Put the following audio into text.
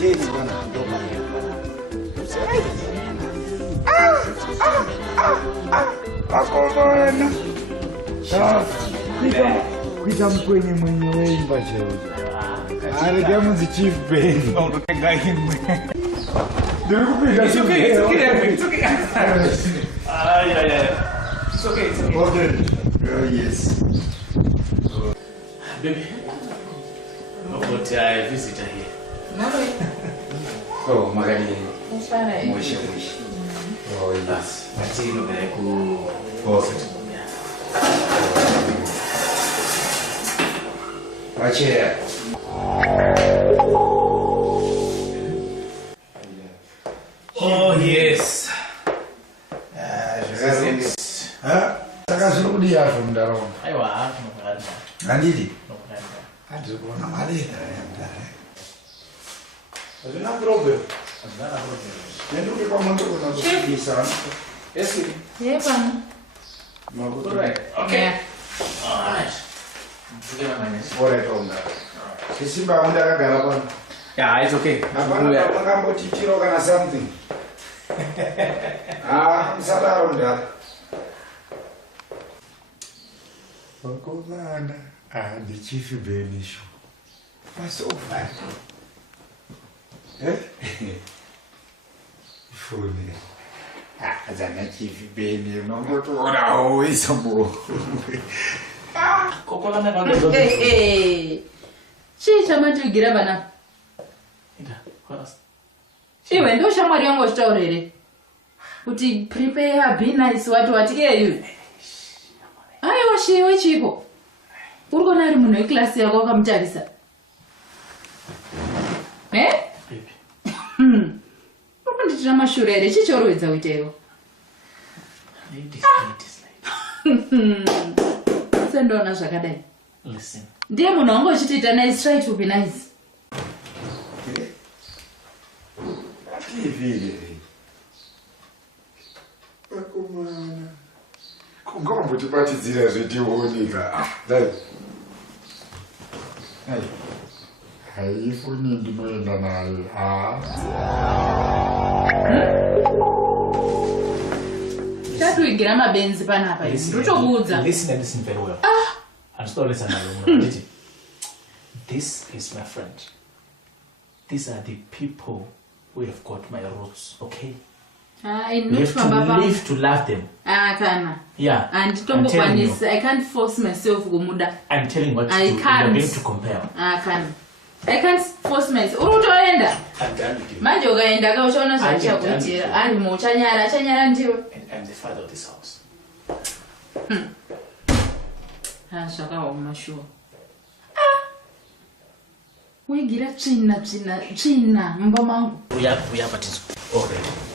teni bwana ndoba. Akomana. Kuita mkwenye mwenyewe imba cheo. Arega muzi chief Ben. Ndo tenga imwe. Ndio kupita. It's okay. It's okay. Yeah. It's okay. Okay. Yes. Baby. But I visitor here. Oh, Magali. Moshi. Oh, yes. Matino ku Perfect. Achia. Oh, yes. Takazuri ya from Daron. Aiwa, Ngandidi. Adzuona mali ya. Azina problem. Ndio kwa mtu unazofisa. Yes. Yepa. Correct. Okay. All right. Correct on that. Kisimba undakagara bana. Yeah, it's okay. Hapana makambo chichiro kana something. Msadaro nda. Okolana. The chief benisho. Pass over. Funny. Azana chief beni no moto ora always amor. Kokolana kando. Chicha majugira bana. Ida, kholas. Iwe ndo shamwari yangu chitaurere. Kuti prepare be nice watu you. Ayo shiwe chipo. Uriko nari munhu weklasi yako akamutarisa. Baby. Urikunditira mashurere chichorwedza kuitewo. Ladies. Sendoona zvakadai. Listen. Ndiye munhu wangu uchitiita nice, try to be nice. TV. Akomana. Kungombo tipatidzira zvetiwonika. Dai. Haifuni ndinoenda nayo. Tatuigira mabenzi panapa izvi. Ndotokuudza. Listen very well. I'm still listening. This is my friend. These are the people who have got my roots, okay? You have to live to love them. Kana. Yeah. And I can't force myself kumuda. I'm telling what I to do. can't. You're going to compare. Kana. I can't force myself. Urutoenda. I'm done with you. Manje ukaenda kauchaona zvachakuitira. Ari chanyara ndiwe. And I'm the father of this house. Zvakaoma shuwa. Wigira tsvina mumba mangu. We are but it's already.